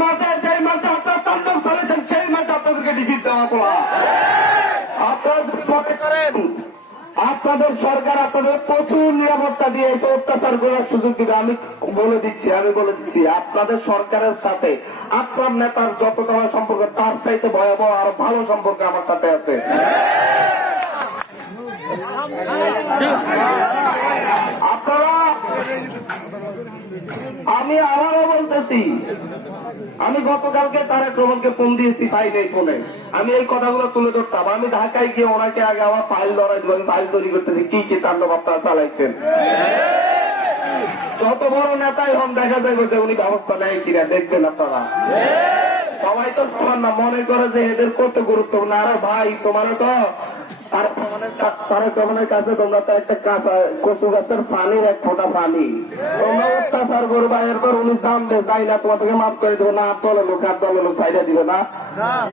মাঠে আপনার তাণ্ডব চালিয়েছেন সেই মাঠে আপনাদেরকে টিকিট দেওয়া পড়া। আপনারা যদি মনে করেন আপনাদের সরকার আপনাদের প্রচুর নিরাপত্তা দিয়ে এসে অত্যাচার করার সুযোগ দিবে, আমি বলে দিচ্ছি আপনাদের সরকারের সাথে আপনার নেতার যতটা সম্পর্ক তার চাইতে ভয়াবহ আরো ভালো সম্পর্ক আমার সাথে আছে। আপনারা, আমি আবারও বলতেছি, আমি গতকালকে তারেক রহমানকে ফোন দিয়েছি, ফাইল এই ফোনে আমি এই কথাগুলো তুলে ধরতাম। আমি ঢাকায় গিয়ে ওনাকে আগে আমার ফাইল লড়াই দেবো, আমি ফাইল তৈরি করতেছি কি কি তাণ্ডব আপনারা চালাইছেন। যত বড় নেতাই হন দেখা যাবে যে উনি ব্যবস্থা নেয় কিনা, দেখবেন আপনারা। সবাই তো সমান না, মনে করে যে এদের কত গুরুত্বপূর্ণ। আরে ভাই, তোমারও তো তারেক রহমানের কাছে তোমরা তো একটা কাঁচা কচু গাছের পানির এক ফোঁটা পানি, তোমরা অত্যাচার করবা, এরপর উনি জানবে তাই না তোমাদেরকে মাফ করে দেবো না, দলের লোক আর দলের লোক চাইলে দিবে না।